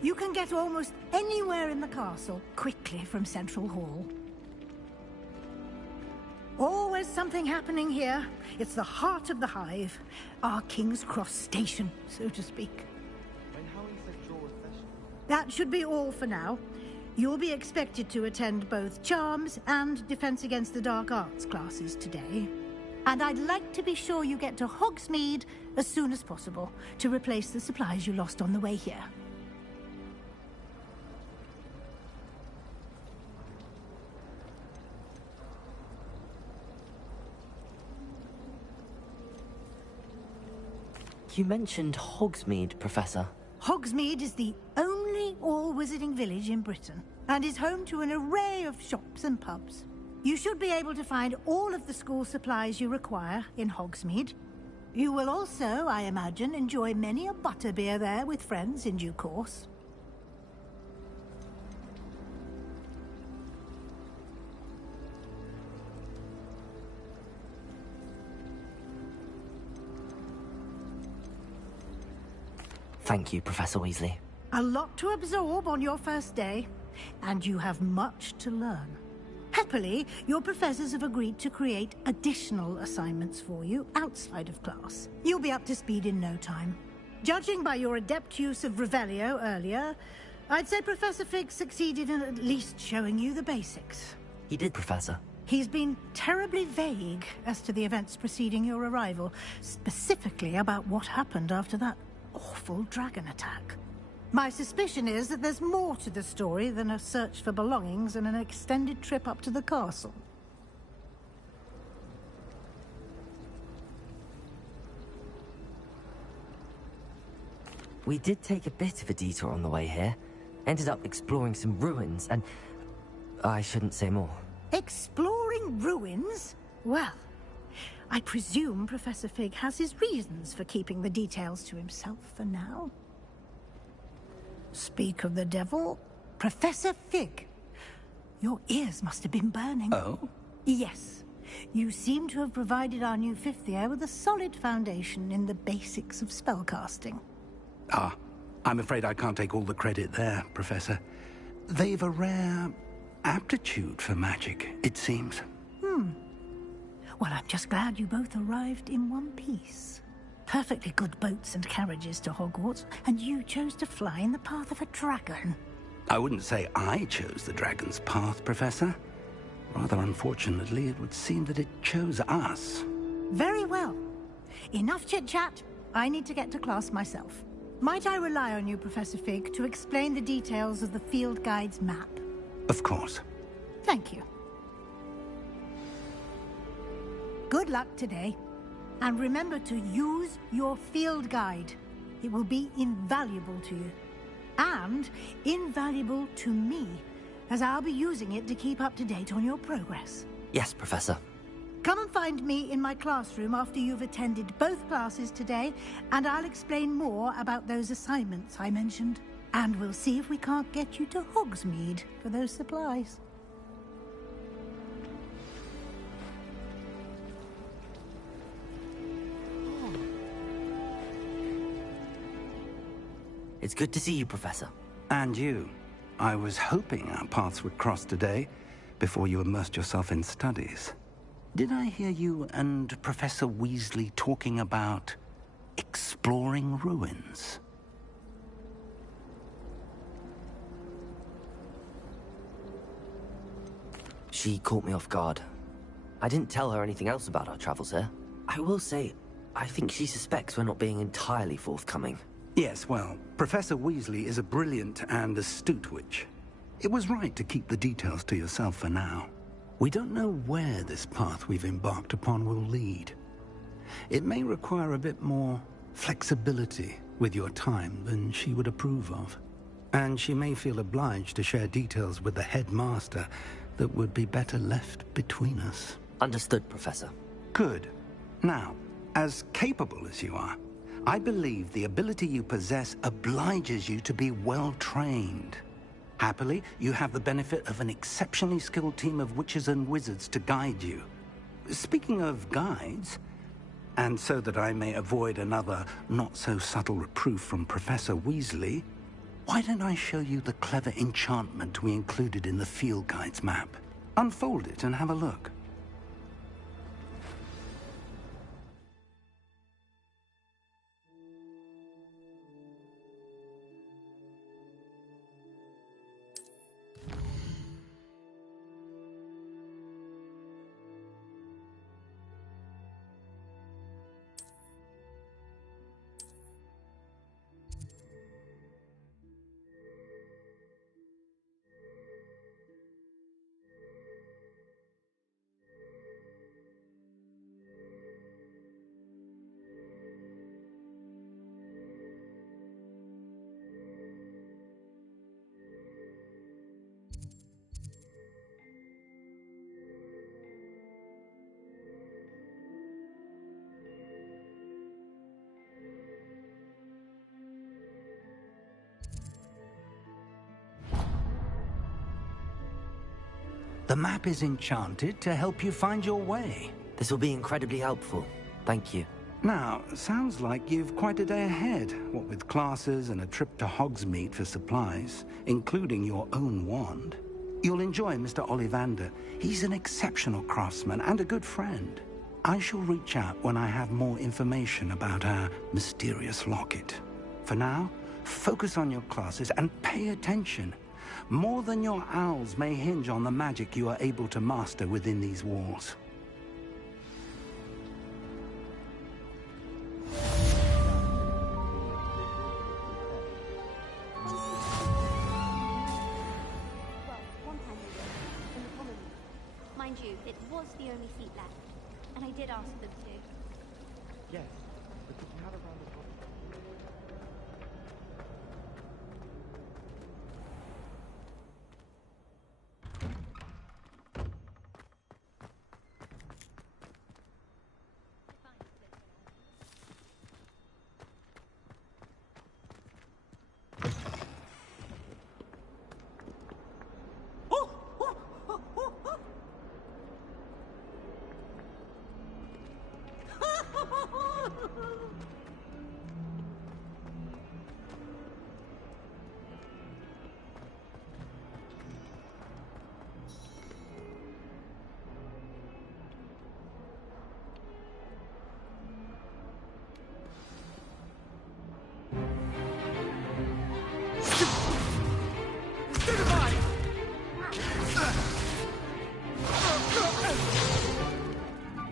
You can get almost anywhere in the castle quickly from Central Hall. Always something happening here. It's the heart of the Hive. Our King's Cross station, so to speak. That should be all for now. You'll be expected to attend both Charms and Defense Against the Dark Arts classes today. And I'd like to be sure you get to Hogsmeade as soon as possible to replace the supplies you lost on the way here. You mentioned Hogsmeade, Professor. Hogsmeade is the only all-wizarding village in Britain, and is home to an array of shops and pubs. You should be able to find all of the school supplies you require in Hogsmeade. You will also, I imagine, enjoy many a butterbeer there with friends in due course. Thank you, Professor Weasley. A lot to absorb on your first day, and you have much to learn. Happily, your professors have agreed to create additional assignments for you outside of class. You'll be up to speed in no time. Judging by your adept use of Revelio earlier, I'd say Professor Fig succeeded in at least showing you the basics. He did, Professor. He's been terribly vague as to the events preceding your arrival, specifically about what happened after that awful dragon attack. My suspicion is that there's more to the story than a search for belongings and an extended trip up to the castle. We did take a bit of a detour on the way here. Ended up exploring some ruins, and I shouldn't say more. Exploring ruins? Well, I presume Professor Fig has his reasons for keeping the details to himself for now. Speak of the devil, Professor Fig. Your ears must have been burning. Oh? Yes. You seem to have provided our new fifth year with a solid foundation in the basics of spellcasting. Ah, I'm afraid I can't take all the credit there, Professor. They've a rare aptitude for magic, it seems. Well, I'm just glad you both arrived in one piece. Perfectly good boats and carriages to Hogwarts, and you chose to fly in the path of a dragon. I wouldn't say I chose the dragon's path, Professor. Rather unfortunately, it would seem that it chose us. Very well. Enough chit-chat. I need to get to class myself. Might I rely on you, Professor Fig, to explain the details of the field guide's map? Of course. Thank you. Good luck today. And remember to use your field guide. It will be invaluable to you. And invaluable to me, as I'll be using it to keep up to date on your progress. Yes, Professor. Come and find me in my classroom after you've attended both classes today, and I'll explain more about those assignments I mentioned. And we'll see if we can't get you to Hogsmeade for those supplies. It's good to see you, Professor. And you. I was hoping our paths would cross today, before you immersed yourself in studies. Did I hear you and Professor Weasley talking about exploring ruins? She caught me off guard. I didn't tell her anything else about our travels here. I will say, I think she suspects we're not being entirely forthcoming. Yes, well, Professor Weasley is a brilliant and astute witch. It was right to keep the details to yourself for now. We don't know where this path we've embarked upon will lead. It may require a bit more flexibility with your time than she would approve of. And she may feel obliged to share details with the headmaster that would be better left between us. Understood, Professor. Good. Now, as capable as you are, I believe the ability you possess obliges you to be well-trained. Happily, you have the benefit of an exceptionally skilled team of witches and wizards to guide you. Speaking of guides, and so that I may avoid another not-so-subtle reproof from Professor Weasley, Why don't I show you the clever enchantment we included in the field guide's map? Unfold it and have a look. The map is enchanted to help you find your way. This will be incredibly helpful. Thank you. Now, sounds like you've quite a day ahead, what with classes and a trip to Hogsmeade for supplies, including your own wand. You'll enjoy Mr. Ollivander. He's an exceptional craftsman and a good friend. I shall reach out when I have more information about our mysterious locket. For now, focus on your classes and pay attention. More than your owls may hinge on the magic you are able to master within these walls. Mind you, it was the only seat left, and I did ask them to. Yes, because you had a rather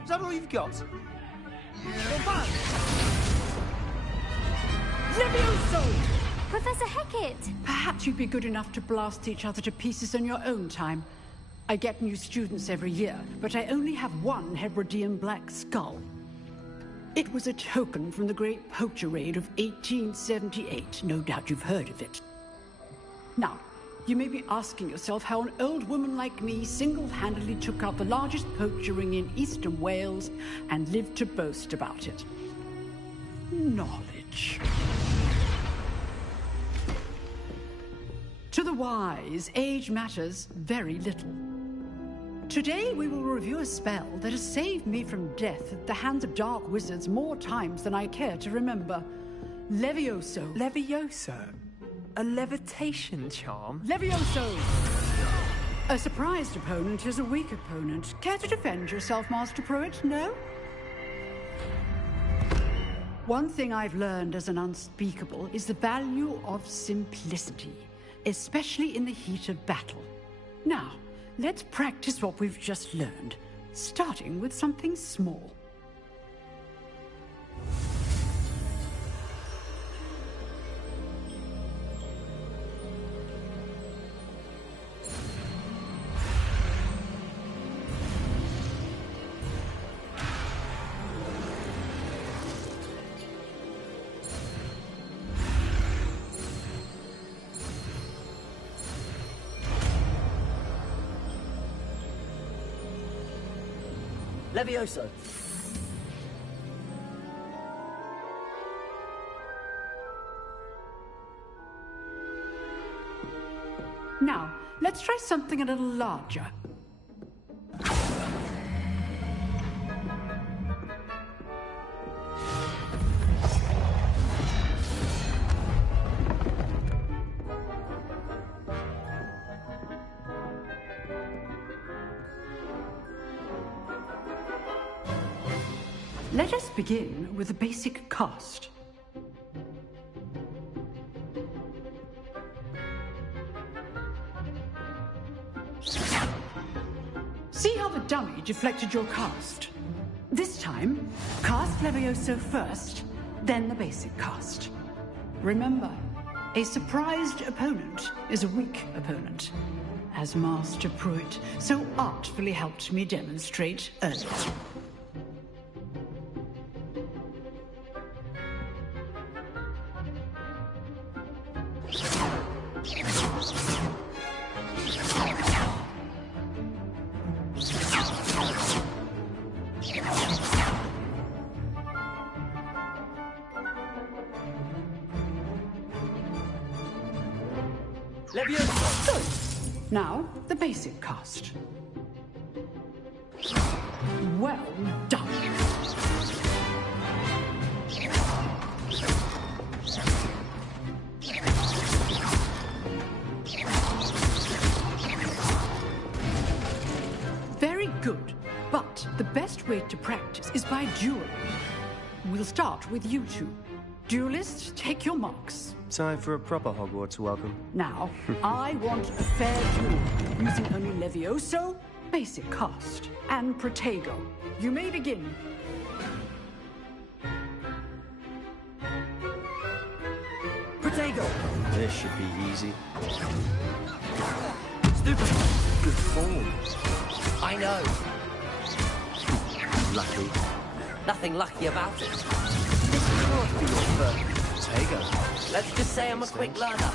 Is that all you've got? Levioso! Professor Hecat! Perhaps you'd be good enough to blast each other to pieces on your own time. I get new students every year, but I only have one Hebridean black skull. It was a token from the Great Poacher Raid of 1878. No doubt you've heard of it. Now, you may be asking yourself how an old woman like me single-handedly took out the largest poacher ring in eastern Wales and lived to boast about it. Knowledge. To the wise, age matters very little. Today we will review a spell that has saved me from death at the hands of dark wizards more times than I care to remember. Levioso. Levioso? A levitation charm? Levioso! A surprised opponent is a weak opponent. Care to defend yourself, Master Pruitt? No? One thing I've learned as an unspeakable is the value of simplicity, especially in the heat of battle. Now, let's practice what we've just learned, starting with something small. Levioso! Now, let's try something a little larger. Let us begin with the basic cast. See how the dummy deflected your cast? This time, cast Levioso first, then the basic cast. Remember, a surprised opponent is a weak opponent, as Master Pruitt so artfully helped me demonstrate earlier. Good. Now, the basic cast. Well done. Very good. But the best way to practice is by dueling. We'll start with you two. Duelists, take your marks. Time for a proper Hogwarts welcome. Now, I want a fair duel, using only Levioso, basic cast, and Protego. You may begin. Protego! This should be easy. Stupid. Good form. I know. Lucky. Nothing lucky about it. This can't be your first. Protego. Let's just say I'm a quick learner.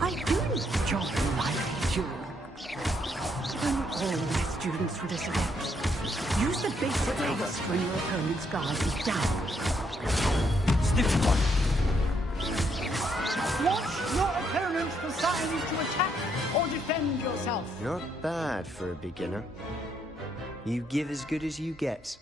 I do enjoy lively duel. When all my students would adept. Use the basic cast when your opponent's guard is down. Stupid one. Watch your opponent for signs to attack or defend yourself. Not bad for a beginner. You give as good as you get.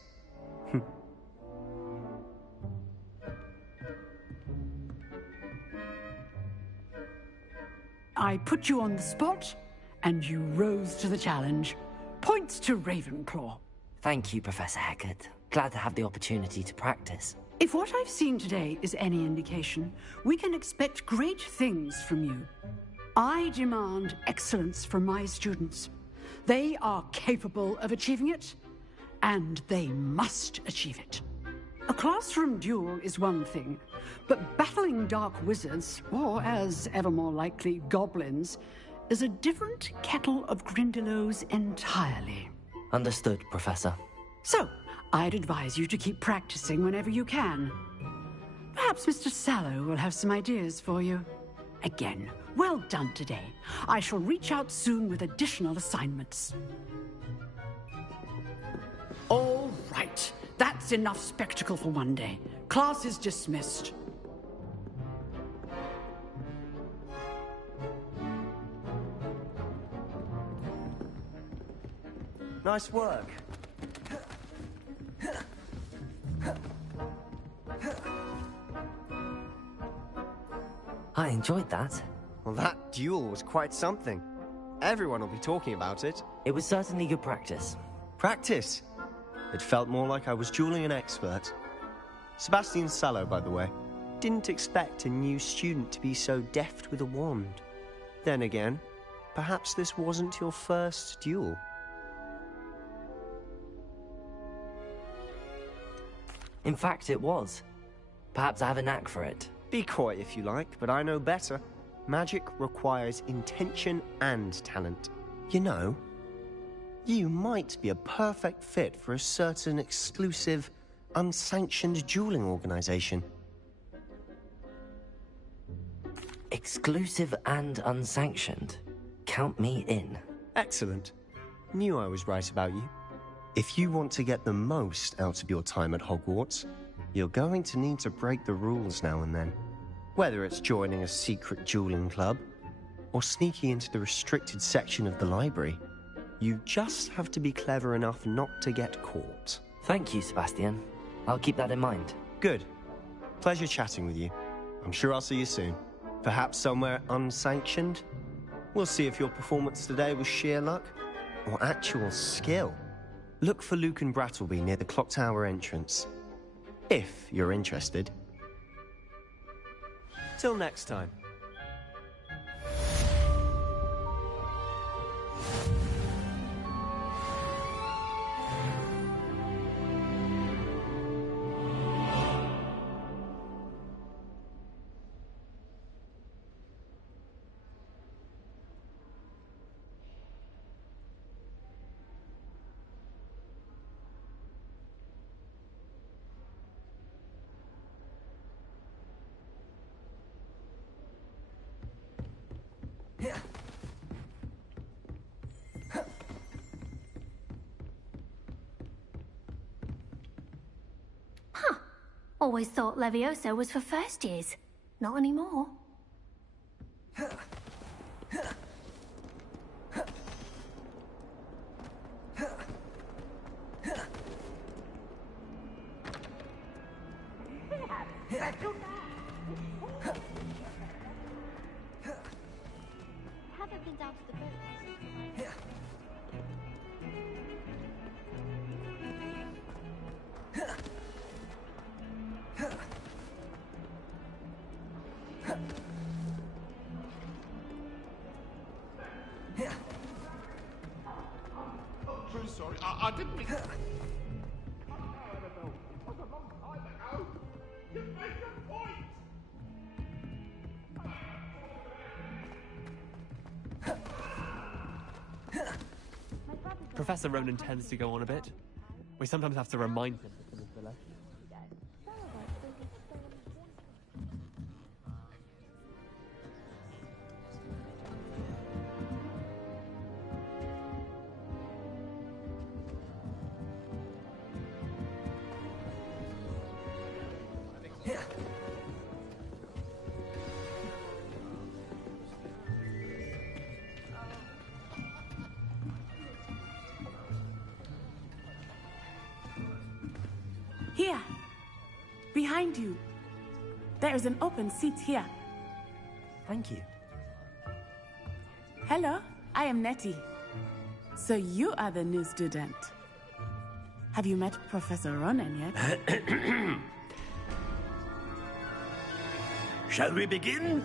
I put you on the spot, and you rose to the challenge. Points to Ravenclaw. Thank you, Professor Hecat. Glad to have the opportunity to practice. If what I've seen today is any indication, we can expect great things from you. I demand excellence from my students. They are capable of achieving it, and they must achieve it. A classroom duel is one thing, but battling dark wizards, or as ever more likely, goblins, is a different kettle of Grindylows entirely. Understood, Professor. So, I'd advise you to keep practicing whenever you can. Perhaps Mr. Sallow will have some ideas for you. Again, well done today. I shall reach out soon with additional assignments. All right. That's enough spectacle for one day. Class is dismissed. Nice work. I enjoyed that. Well, that duel was quite something. Everyone will be talking about it. It was certainly good practice. Practice? It felt more like I was dueling an expert. Sebastian Sallow, by the way. Didn't expect a new student to be so deft with a wand. Then again, perhaps this wasn't your first duel. In fact, it was. Perhaps I have a knack for it. Be coy if you like, but I know better. Magic requires intention and talent. You know, you might be a perfect fit for a certain exclusive, unsanctioned dueling organization. Exclusive and unsanctioned. Count me in. Excellent. Knew I was right about you. If you want to get the most out of your time at Hogwarts, you're going to need to break the rules now and then. Whether it's joining a secret dueling club, or sneaking into the restricted section of the library, you just have to be clever enough not to get caught. Thank you, Sebastian. I'll keep that in mind. Good. Pleasure chatting with you. I'm sure I'll see you soon. Perhaps somewhere unsanctioned? We'll see if your performance today was sheer luck or actual skill. Look for Luke and Brattleby near the clock tower entrance. If you're interested. Till next time. Always thought Levioso was for first years. Not anymore. Haven't been down to the boat. True sorry, I didn't mean... Oh, Annabelle, that was a long time ago. You make a point! Professor Ronan tends to go on a bit. We sometimes have to remind him to come into the left. Here, behind you. There is an open seat here. Thank you. Hello, I am Nettie. So you are the new student. Have you met Professor Ronan yet? Shall we begin?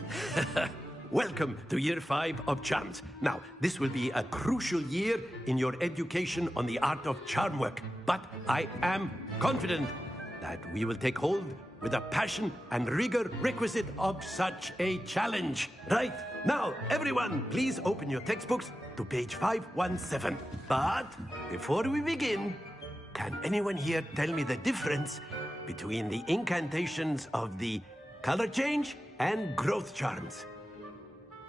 Welcome to Year 5 of Charms. Now, this will be a crucial year in your education on the art of charm work, but I am confident that we will take hold with the passion and rigor requisite of such a challenge. Right, now, everyone, please open your textbooks to page 517. But before we begin, can anyone here tell me the difference between the incantations of the color change and growth charms?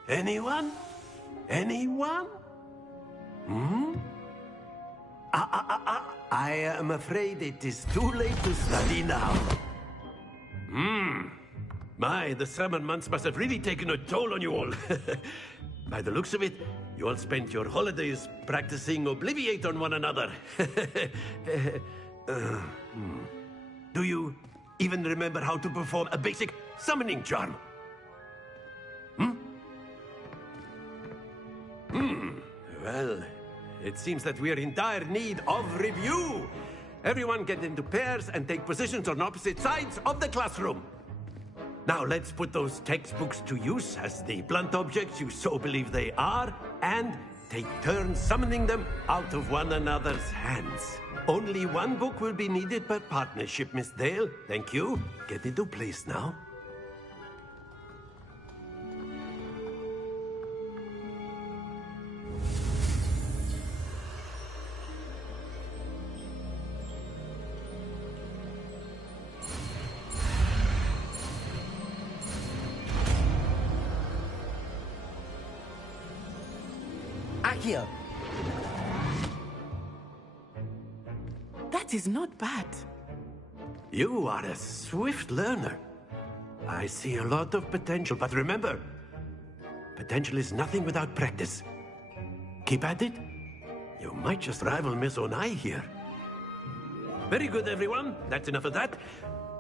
Anyone? Anyone? I am afraid it is too late to study now. My, the summer months must have really taken a toll on you all. By the looks of it, you all spent your holidays practicing Obliviate on one another. Do you even remember how to perform a basic summoning charm? Well, it seems that we are in dire need of review. Everyone get into pairs and take positions on opposite sides of the classroom. Now let's put those textbooks to use as the blunt objects you so believe they are, and take turns summoning them out of one another's hands. Only one book will be needed per partnership, Miss Dale. Thank you. Get into place now. Accio! That is not bad. You are a swift learner. I see a lot of potential, but remember, potential is nothing without practice. Keep at it. You might just rival Miss Onai here. Very good, everyone. That's enough of that.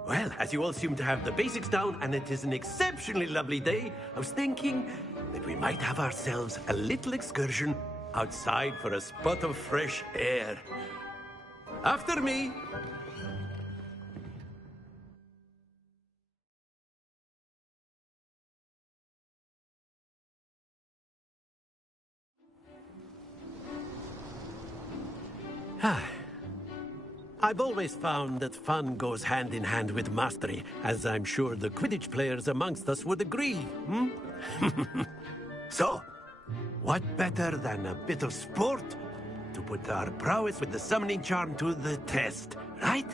Well, as you all seem to have the basics down, and it is an exceptionally lovely day, I was thinking that we might have ourselves a little excursion outside for a spot of fresh air. After me. I've always found that fun goes hand in hand with mastery, as I'm sure the Quidditch players amongst us would agree. Hmm? So, what better than a bit of sport to put our prowess with the summoning charm to the test, right?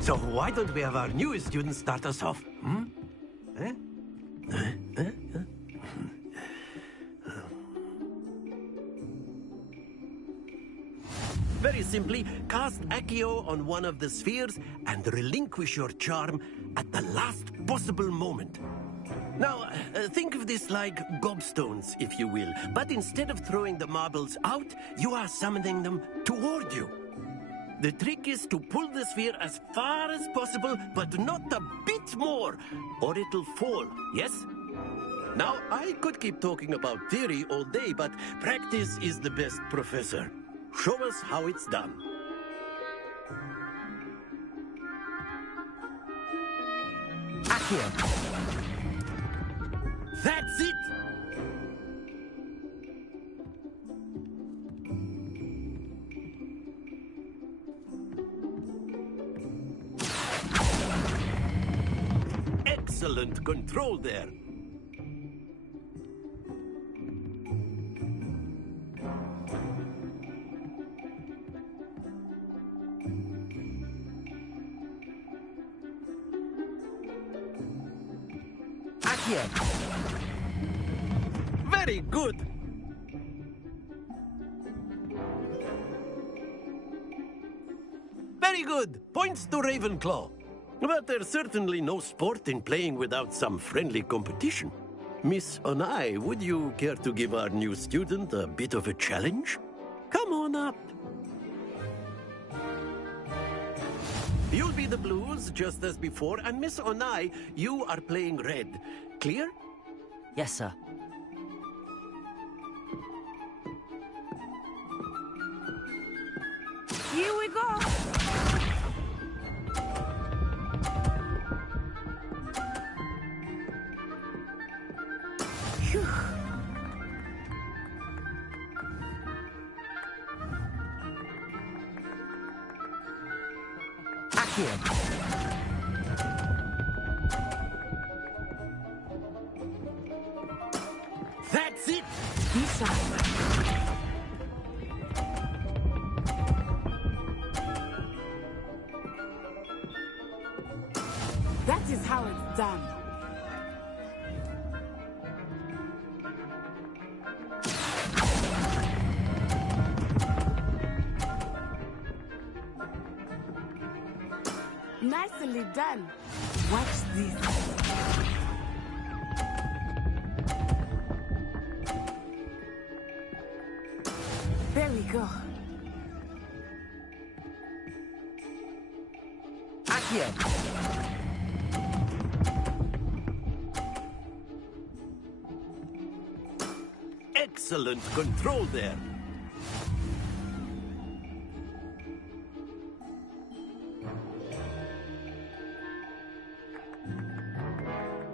So why don't we have our newest student start us off? Hmm? Very simply, cast Accio on one of the spheres and relinquish your charm at the last possible moment. Now, think of this like gobstones, if you will. But instead of throwing the marbles out, you are summoning them toward you. The trick is to pull the sphere as far as possible, but not a bit more, or it'll fall, yes? Now, I could keep talking about theory all day, but practice is the best professor. Show us how it's done. Accio. That's it! Excellent control there. Accio. Very good. Very good. Points to Ravenclaw. But there's certainly no sport in playing without some friendly competition. Miss Onai, would you care to give our new student a bit of a challenge? Come on up. You'll be the blues, just as before, and Miss Onai, you are playing red. Clear? Yes, sir. Here we go. Phew. Accio. That's it! Peace out. That is how it's done. Nicely done. Watch this. There we go. Accio. Excellent control there.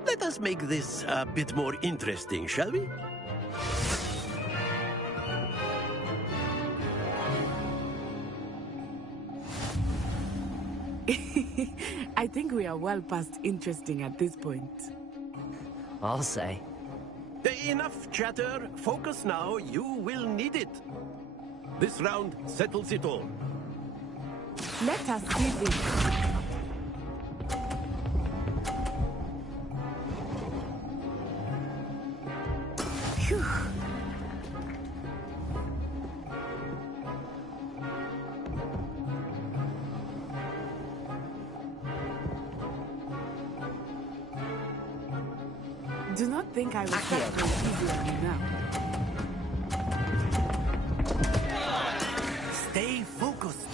Let us make this a bit more interesting, shall we? I think we are well past interesting at this point. I'll say. Enough chatter. Focus now. You will need it. This round settles it all. Let us see this. Phew. Do not think I will start very easy on you now. Stay focused.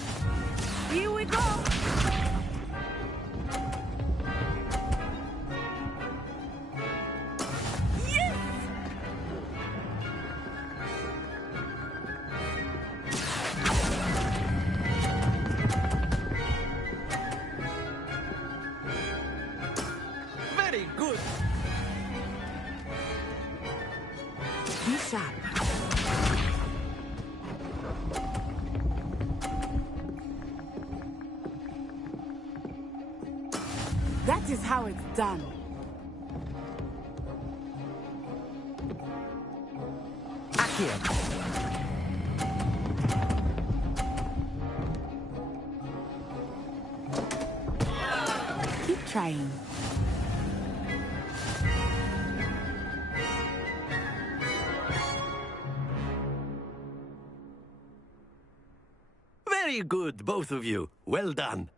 Here we go. Very good. Be sharp. That is how it's done. Accio. Keep trying. Very good, both of you. Well done.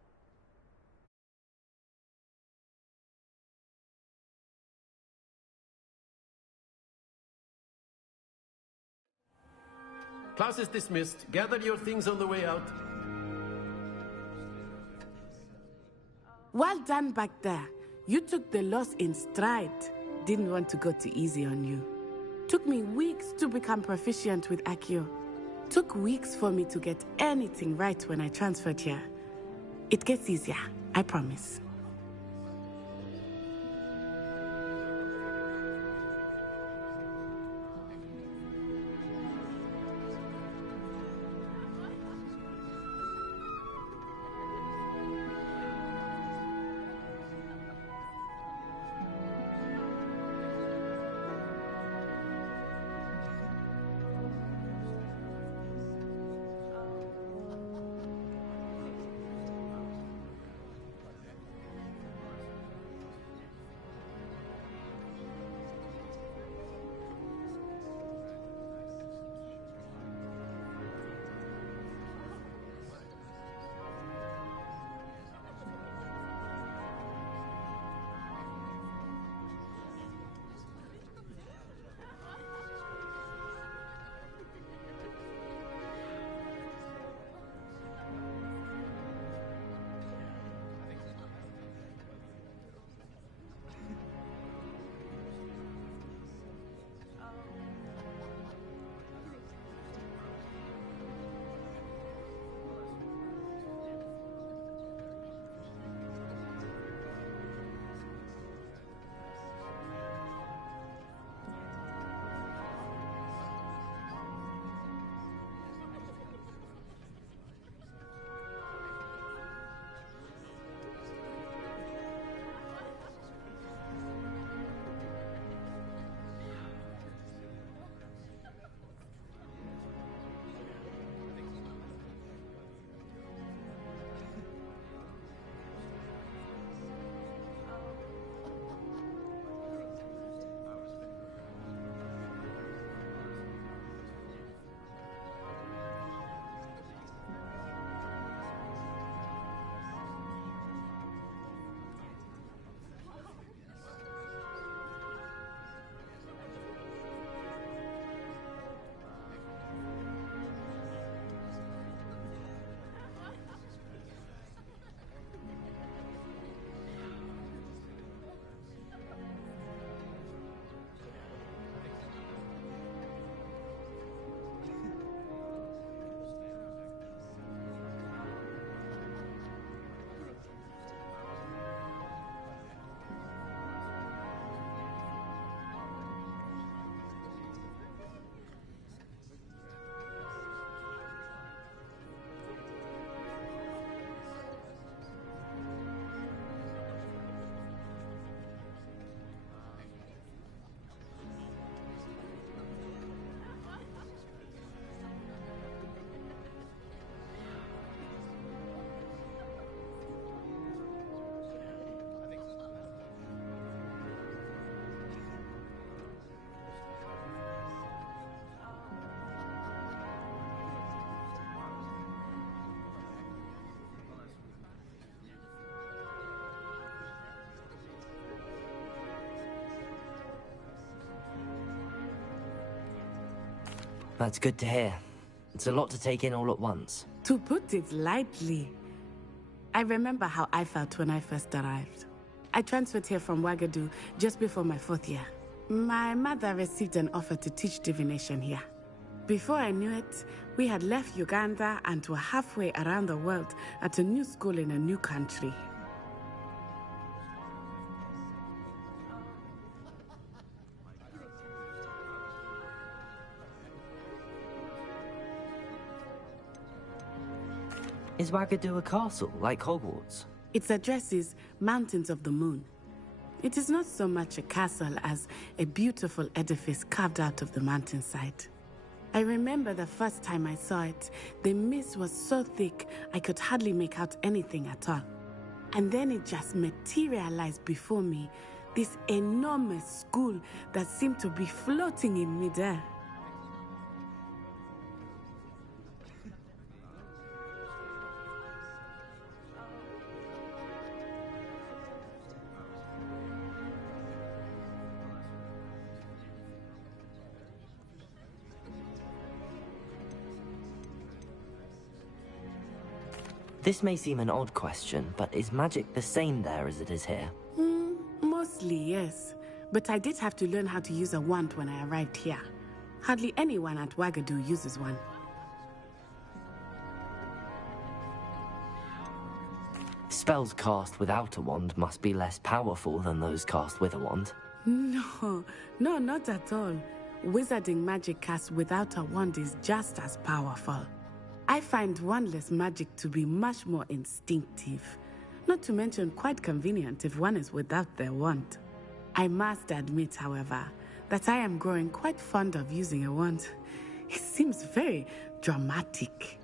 Class is dismissed. Gather your things on the way out. Well done back there. You took the loss in stride. Didn't want to go too easy on you. Took me weeks to become proficient with Accio. Took weeks for me to get anything right when I transferred here. It gets easier, I promise. That's good to hear. It's a lot to take in all at once. To put it lightly, I remember how I felt when I first arrived. I transferred here from Wagadu just before my 4th year. My mother received an offer to teach divination here. Before I knew it, we had left Uganda and were halfway around the world at a new school in a new country. Is Wagadu a castle, like Hogwarts? Its address is Mountains of the Moon. It is not so much a castle as a beautiful edifice carved out of the mountainside. I remember the first time I saw it, the mist was so thick I could hardly make out anything at all. And then it just materialized before me, this enormous school that seemed to be floating in midair. This may seem an odd question, but is magic the same there as it is here? Mostly, yes. But I did have to learn how to use a wand when I arrived here. Hardly anyone at Wagadu uses one. Spells cast without a wand must be less powerful than those cast with a wand. No, not at all. Wizarding magic cast without a wand is just as powerful. I find wandless magic to be much more instinctive. Not to mention quite convenient if one is without their wand. I must admit, however, that I am growing quite fond of using a wand. It seems very dramatic.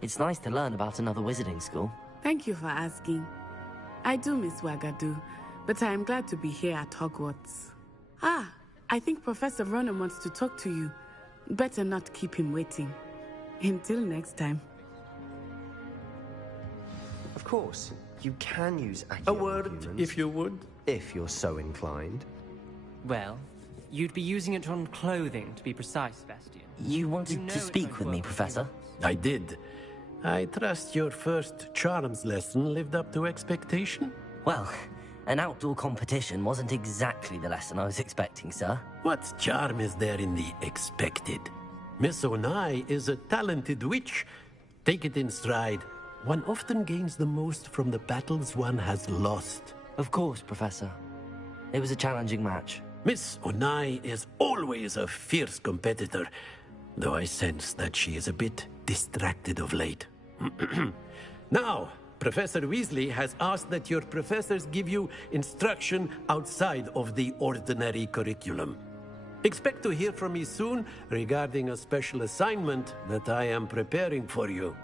It's nice to learn about another wizarding school. Thank you for asking. I do miss Wagadu, but I am glad to be here at Hogwarts. Ah, I think Professor Ronan wants to talk to you. Better not keep him waiting. Until next time. Of course, you can use A word, if you would. If you're so inclined. Well, you'd be using it on clothing, to be precise, Sebastian. You wanted to speak with me, Professor? I did. I trust your first charms lesson lived up to expectation? Well, an outdoor competition wasn't exactly the lesson I was expecting, sir. What charm is there in the expected? Miss Onai is a talented witch. Take it in stride. One often gains the most from the battles one has lost. Of course, Professor. It was a challenging match. Miss Onai is always a fierce competitor, though I sense that she is a bit distracted of late. Now, Professor Weasley has asked that your professors give you instruction outside of the ordinary curriculum. Expect to hear from me soon regarding a special assignment that I am preparing for you.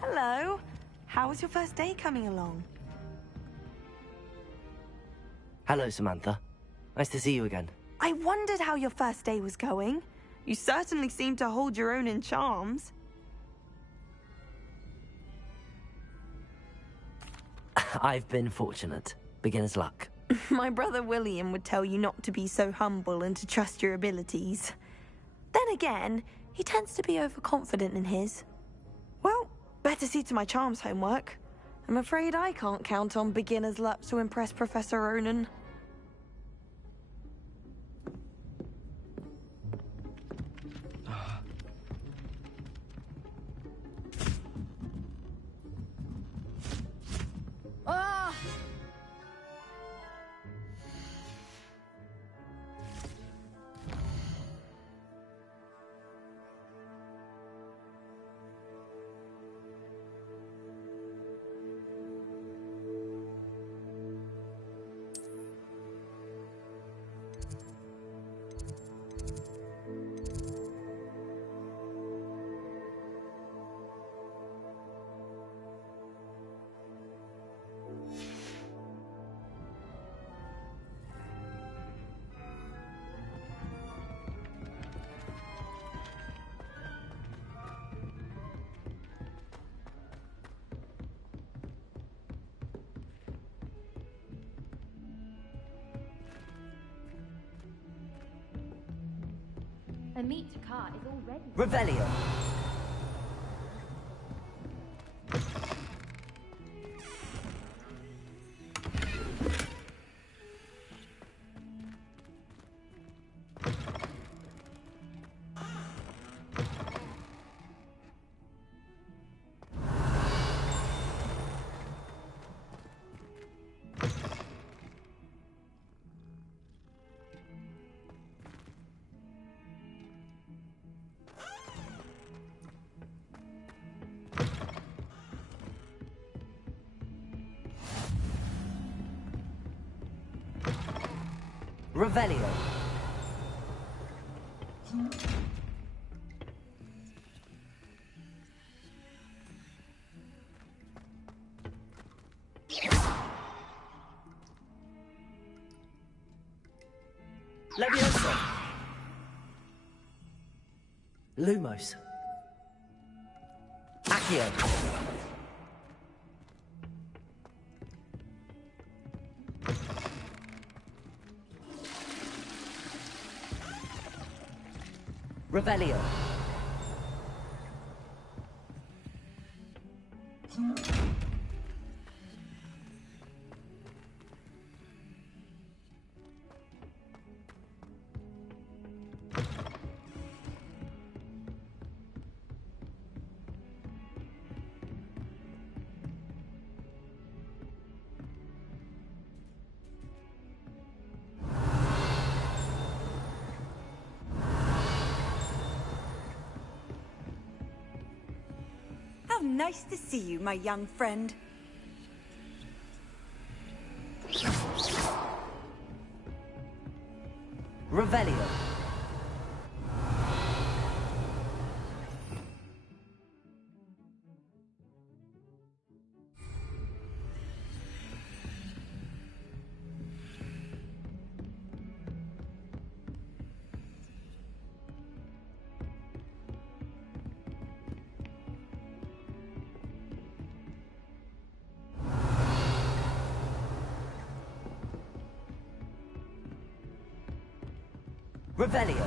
Hello. How was your first day coming along? Hello, Samantha. Nice to see you again. I wondered how your first day was going. You certainly seem to hold your own in charms. I've been fortunate. Beginner's luck. My brother William would tell you not to be so humble and to trust your abilities. Then again, he tends to be overconfident in his. Well, better see to my charms homework. I'm afraid I can't count on beginner's luck to impress Professor Ronan. A meet to cart is already... Revelio. Revelio. Levioso. Lumos. Accio. Revelio. How nice to see you, my young friend. Revelio. Revelio.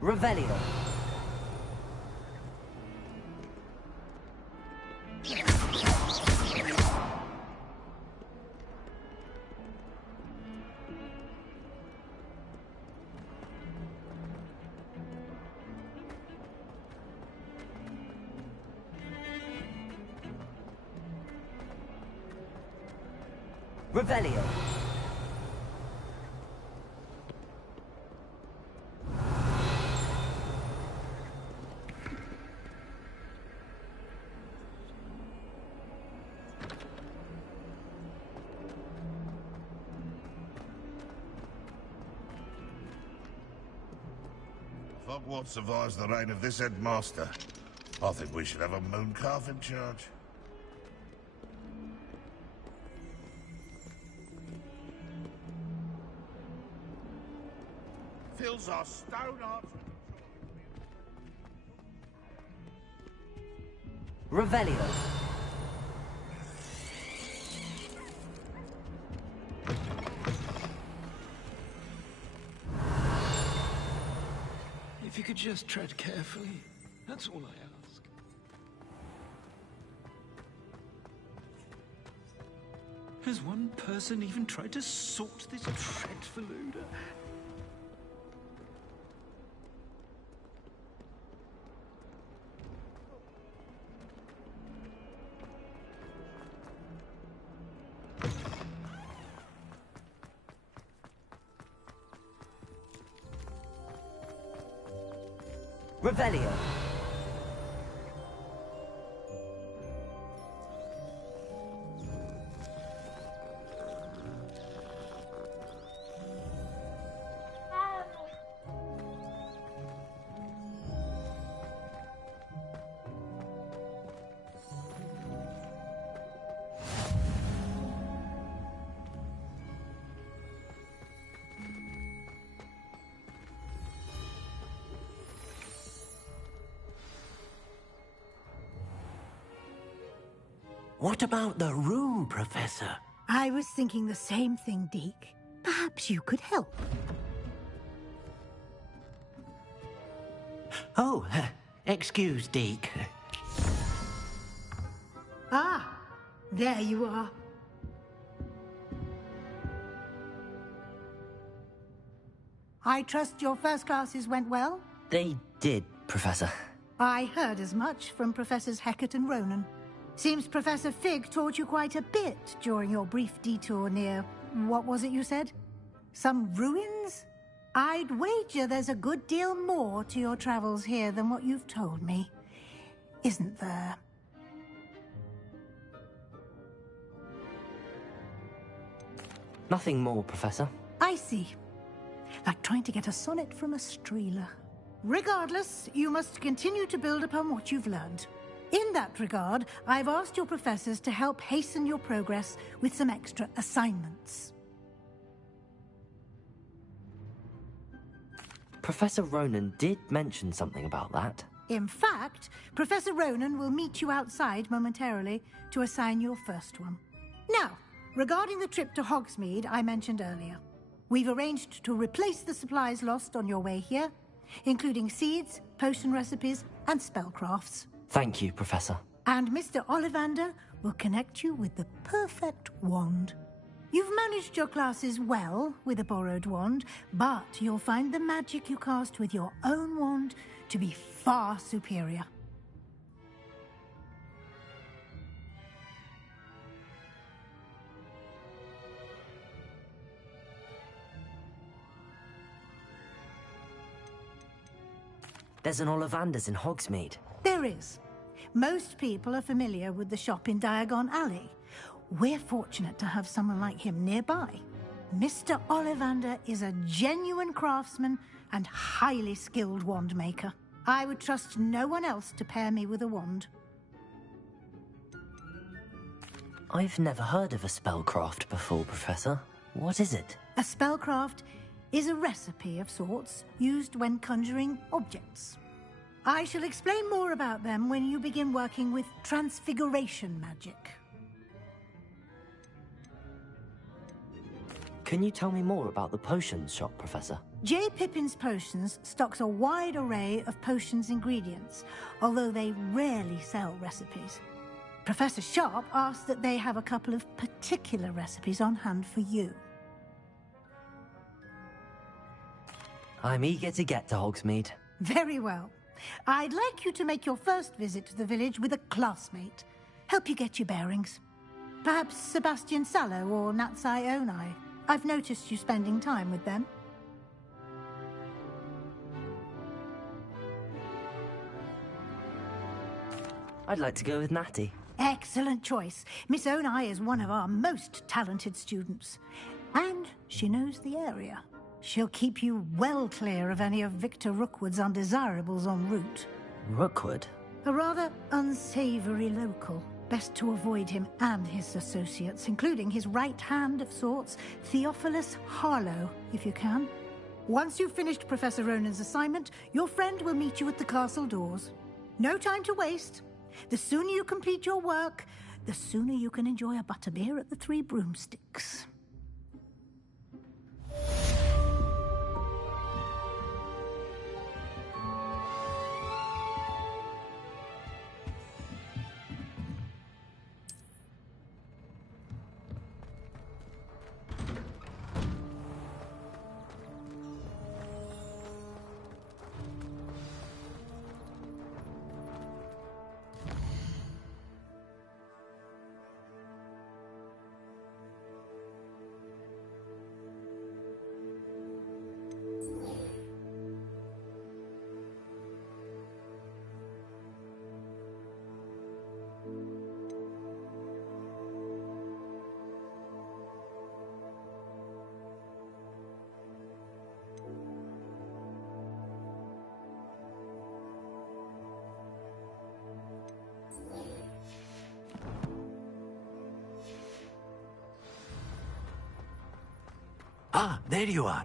Revelio. Revelio. Hogwash survives the reign of this headmaster. I think we should have a moon calf in charge. Fills our stone hearts. Revelio. If you could just tread carefully, that's all I ask. Has one person even tried to sort this dreadful odor? Revelio. What about the room, Professor? I was thinking the same thing, Deke. Perhaps you could help. Oh, excuse, Deke. Ah, there you are. I trust your first classes went well? They did, Professor. I heard as much from Professors Hecat and Ronan. Seems Professor Fig taught you quite a bit during your brief detour near... what was it you said? Some ruins? I'd wager there's a good deal more to your travels here than what you've told me. Isn't there? Nothing more, Professor. I see. Like trying to get a sonnet from a streeler. Regardless, you must continue to build upon what you've learned. In that regard, I've asked your professors to help hasten your progress with some extra assignments. Professor Ronan did mention something about that. In fact, Professor Ronan will meet you outside momentarily to assign your first one. Now, regarding the trip to Hogsmeade I mentioned earlier, we've arranged to replace the supplies lost on your way here, including seeds, potion recipes, and spellcrafts. Thank you, Professor. And Mr. Ollivander will connect you with the perfect wand. You've managed your classes well with a borrowed wand, but you'll find the magic you cast with your own wand to be far superior. There's an Ollivander's in Hogsmeade. There is. Most people are familiar with the shop in Diagon Alley. We're fortunate to have someone like him nearby. Mr. Ollivander is a genuine craftsman and highly skilled wand maker. I would trust no one else to pair me with a wand. I've never heard of a spellcraft before, Professor. What is it? A spellcraft is a recipe of sorts used when conjuring objects. I shall explain more about them when you begin working with transfiguration magic. Can you tell me more about the potions shop, Professor? J. Pippin's Potions stocks a wide array of potions ingredients, although they rarely sell recipes. Professor Sharp asked that they have a couple of particular recipes on hand for you. I'm eager to get to Hogsmeade. Very well. I'd like you to make your first visit to the village with a classmate. Help you get your bearings. Perhaps Sebastian Sallow or Natsai Onai. I've noticed you spending time with them. I'd like to go with Natty. Excellent choice. Miss Onai is one of our most talented students. And she knows the area. She'll keep you well clear of any of Victor Rookwood's undesirables en route. Rookwood? A rather unsavory local. Best to avoid him and his associates, including his right hand of sorts, Theophilus Harlow, if you can. Once you've finished Professor Ronan's assignment, your friend will meet you at the castle doors. No time to waste. The sooner you complete your work, the sooner you can enjoy a butterbeer at the Three Broomsticks. Ah, there you are.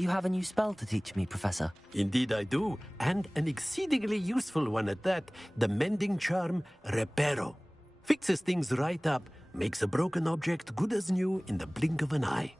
You have a new spell to teach me, Professor. Indeed I do, and an exceedingly useful one at that. The mending charm, Reparo. Fixes things right up, makes a broken object good as new in the blink of an eye.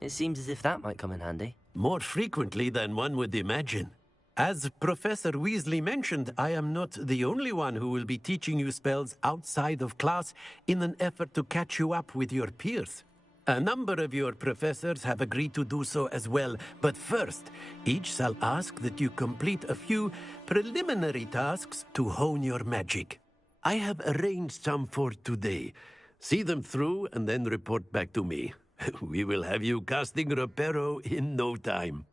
It seems as if that might come in handy. More frequently than one would imagine. As Professor Weasley mentioned, I am not the only one who will be teaching you spells outside of class in an effort to catch you up with your peers. A number of your professors have agreed to do so as well, but first, each shall ask that you complete a few preliminary tasks to hone your magic. I have arranged some for today. See them through and then report back to me. We will have you casting Reparo in no time.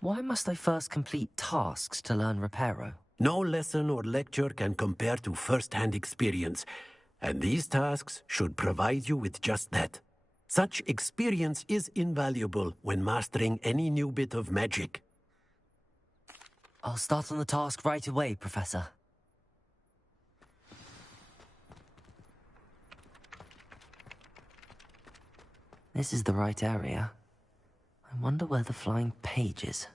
Why must I first complete tasks to learn Reparo? No lesson or lecture can compare to first-hand experience, and these tasks should provide you with just that. Such experience is invaluable when mastering any new bit of magic. I'll start on the task right away, Professor. This is the right area. I wonder where the flying page is.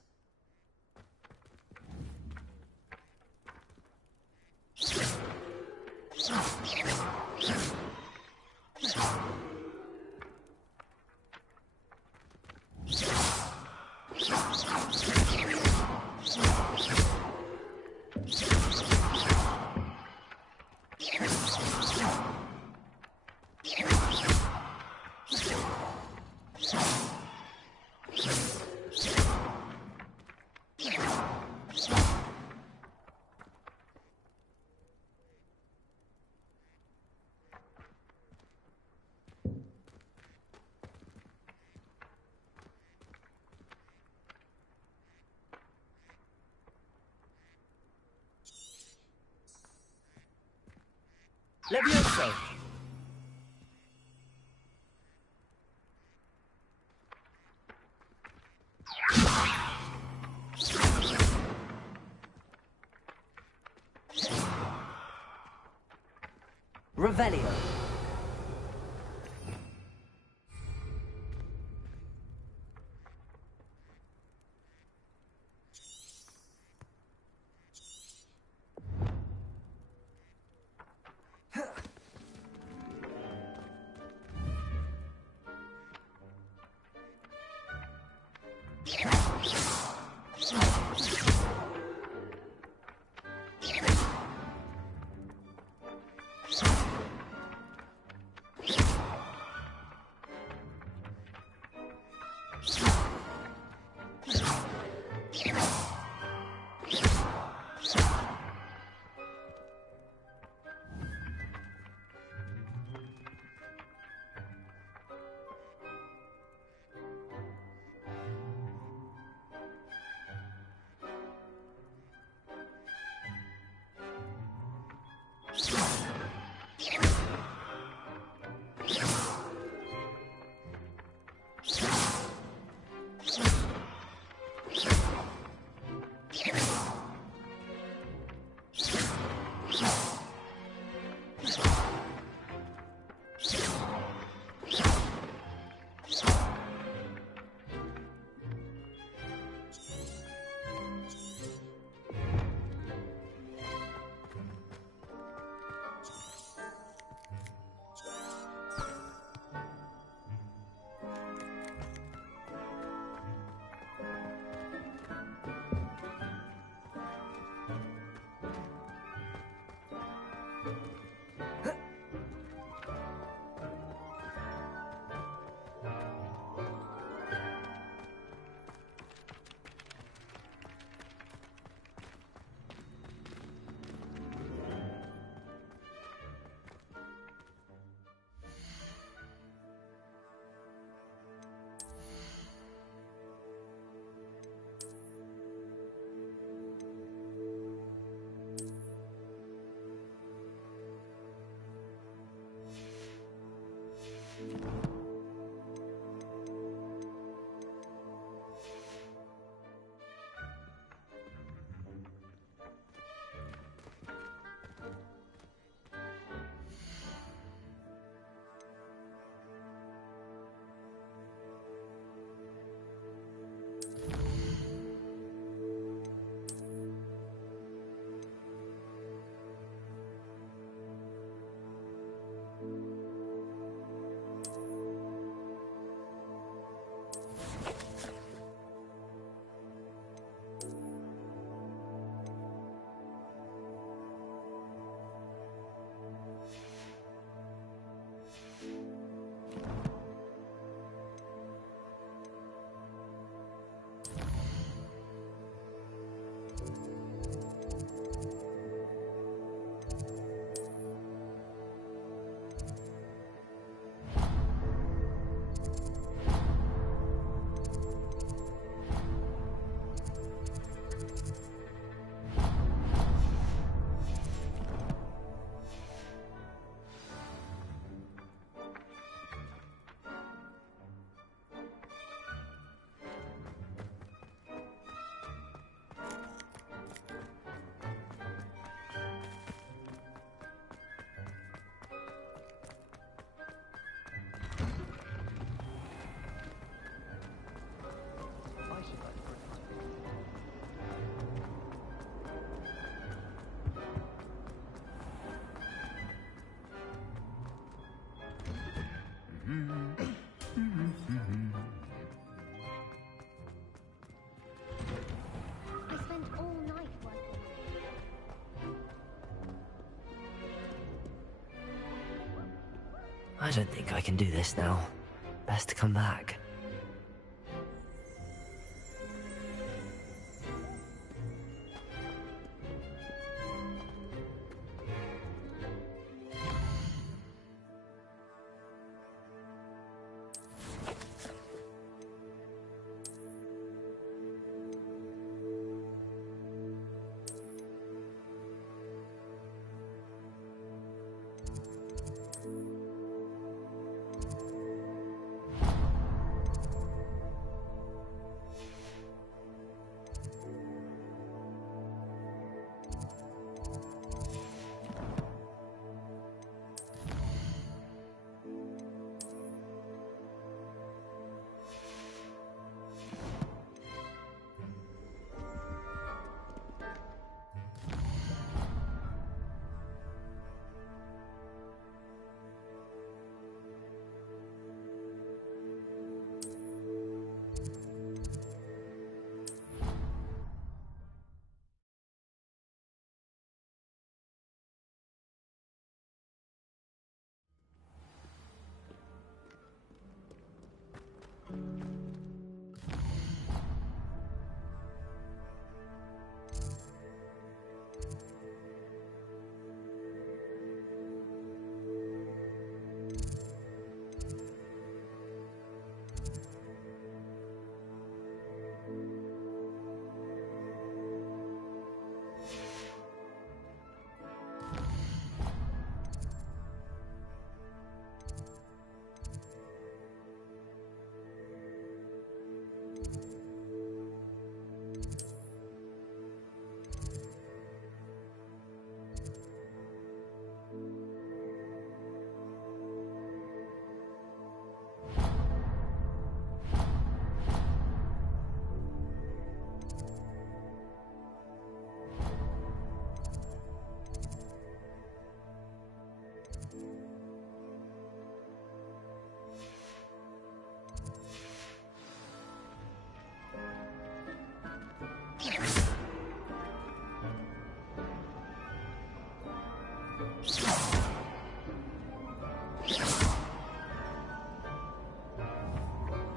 Levioso! Revelio. I don't think I can do this now. Best to come back.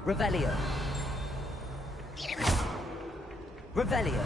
Revelio. Revelio.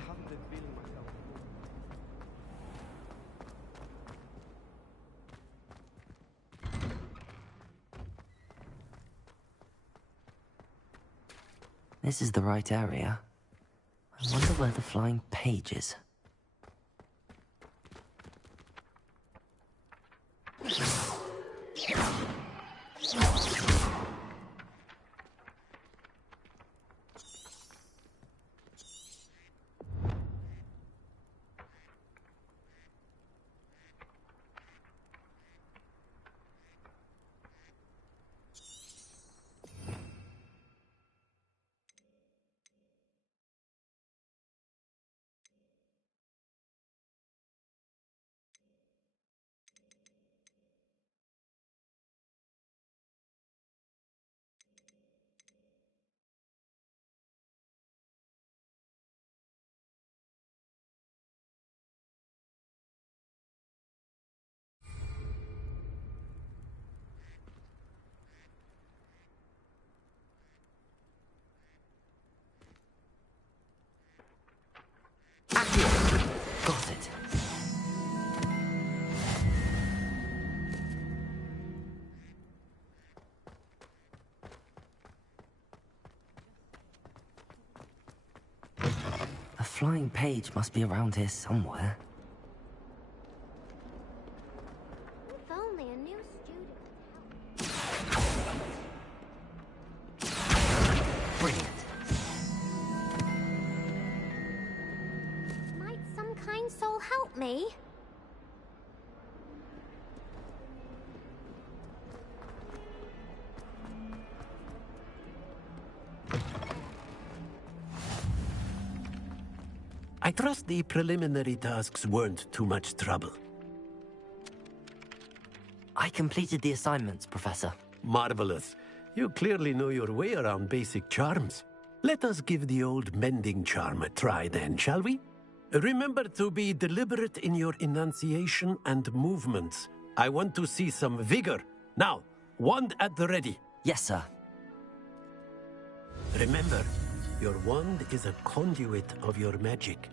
I haven't been feeling myself This is the right area. I wonder where the flying page is. flying page must be around here somewhere. If only a new student. Brilliant. Might some kind soul help me? I trust the preliminary tasks weren't too much trouble. I completed the assignments, Professor. Marvelous. You clearly know your way around basic charms. Let us give the old mending charm a try then, shall we? Remember to be deliberate in your enunciation and movements. I want to see some vigor. Now, wand at the ready. Yes, sir. Remember, your wand is a conduit of your magic.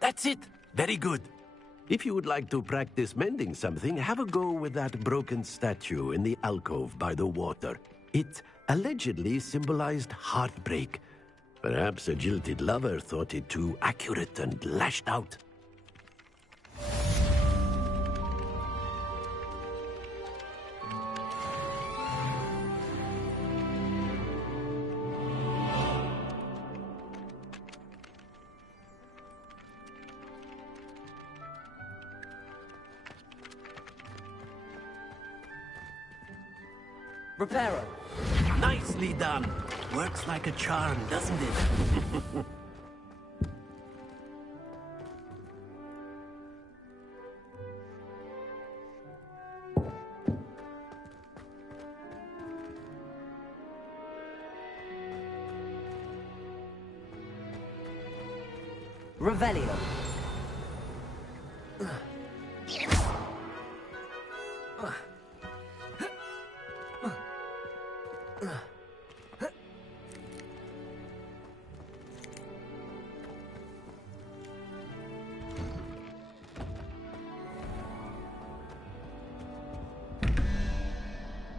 That's it. Very good. If you would like to practice mending something, have a go with that broken statue in the alcove by the water. It allegedly symbolized heartbreak. Perhaps a jilted lover thought it too accurate and lashed out. Reparo! Nicely done. Works like a charm, doesn't it? Revelio.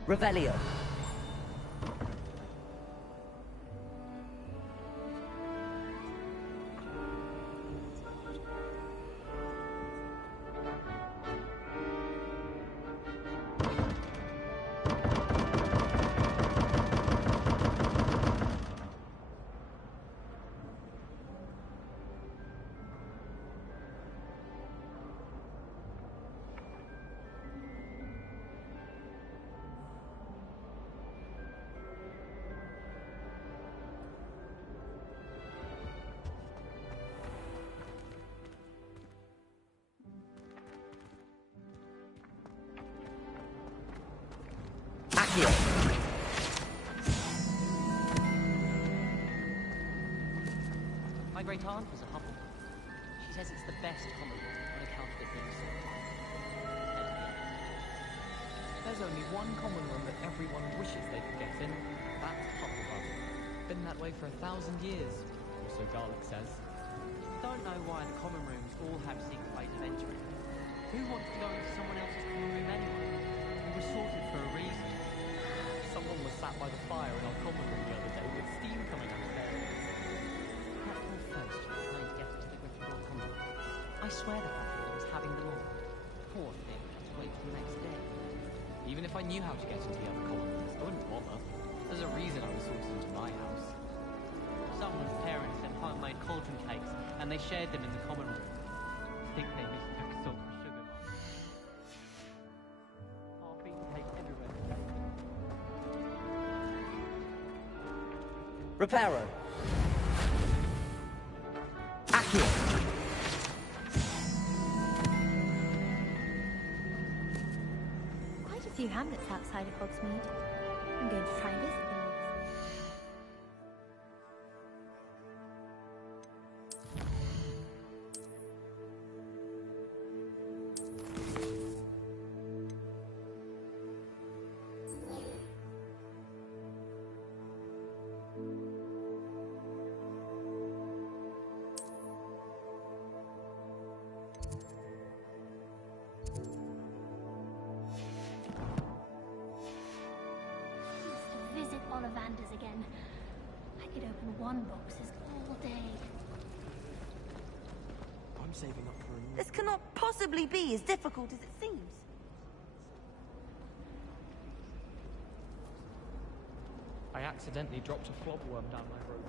Revelio. Accio. My great aunt was a Huffle. She says it's the best common on account of it being so tiny. There's only one common room that everyone wishes they could get in. That's Hufflepuff. Been that way for 1,000 years, or so Garlic says. Don't know why the common rooms all have secret ways of entering. Who wants to go into someone else's common room anyway? We were sorted for a reason. Someone was sat by the fire in our common room the other day with steam coming out of their ears. That fell first, trying to get into the Gryffindor common room. I swear the Gryffindor was having them all. Poor thing, had to wait till the next day. Even if I knew how to get into the other common rooms, I wouldn't bother. There's a reason I was sorted into my house. Someone's parents had homemade cauldron cakes, and they shared them in the common room. I think they mistook salt for sugar. Half-eaten cake everywhere today. Reparo. Accio. Quite a few hamlets outside of Hogsmeade. I'm going to try and visit them. Visit Ollivander's again. I could open one boxes all day. I'm saving up for a... This cannot possibly be as difficult as it seems. I accidentally dropped a flobworm down my road.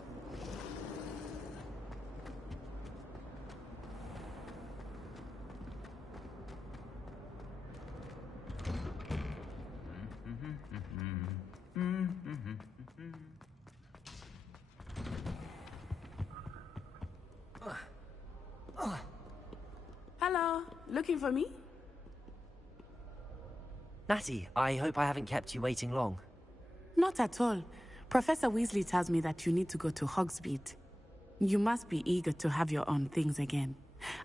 Hello, looking for me? Natty, I hope I haven't kept you waiting long. Not at all. Professor Weasley tells me that you need to go to Hogsmeade. You must be eager to have your own things again.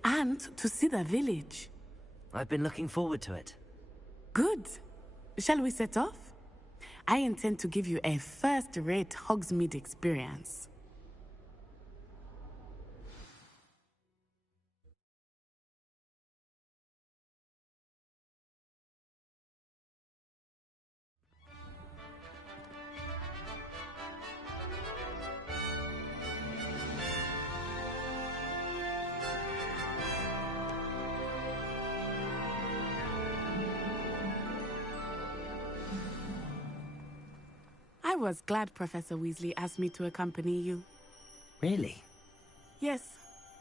And to see the village. I've been looking forward to it. Good. Shall we set off? I intend to give you a first-rate Hogsmeade experience. I was glad Professor Weasley asked me to accompany you. Really? Yes,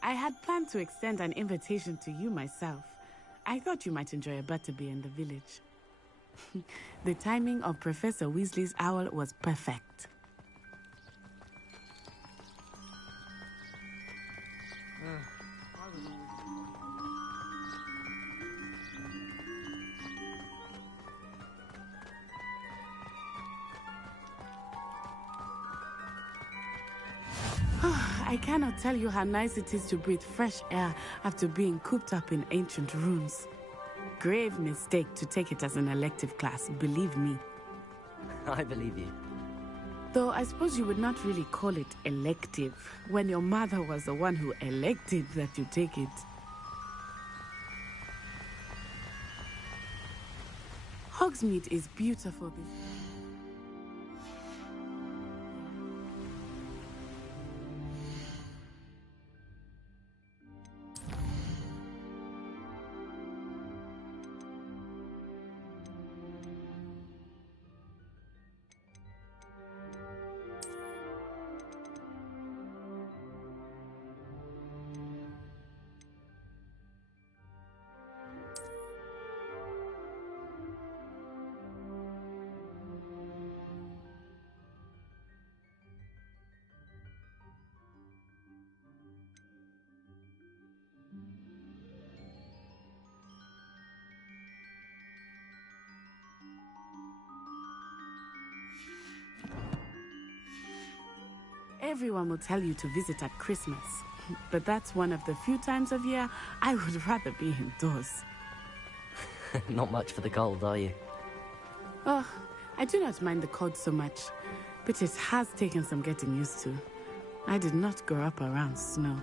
I had planned to extend an invitation to you myself. I thought you might enjoy a butterbeer in the village. The timing of Professor Weasley's owl was perfect. I cannot tell you how nice it is to breathe fresh air after being cooped up in ancient rooms. Grave mistake to take it as an elective class, believe me. I believe you. Though I suppose you would not really call it elective when your mother was the one who elected that you take it. Hogsmeade is beautiful this Everyone will tell you to visit at Christmas, but that's one of the few times of year I would rather be indoors. Not much for the cold, are you? Oh, I do not mind the cold so much, but it has taken some getting used to. I did not grow up around snow.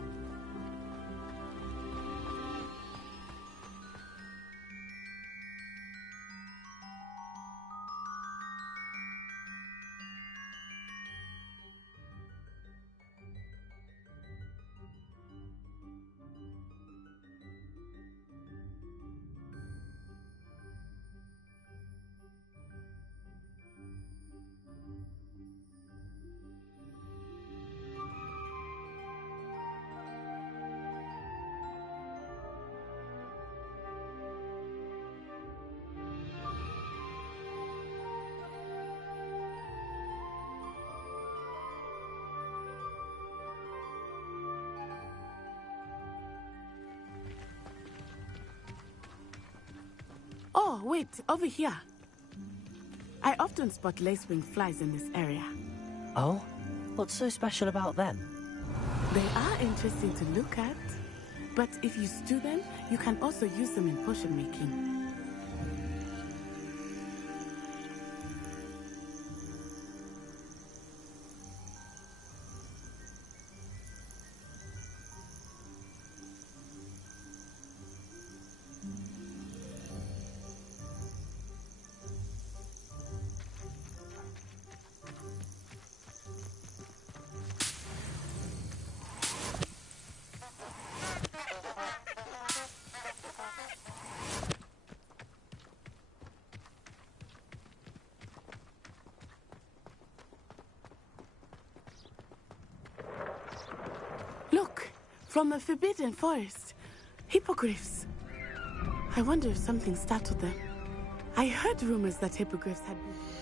Oh, wait, over here. I often spot lacewing flies in this area. Oh? What's so special about them? They are interesting to look at, but if you stew them, you can also use them in potion making. Look, from the Forbidden Forest. Hippogriffs. I wonder if something startled them. I heard rumors that hippogriffs had been...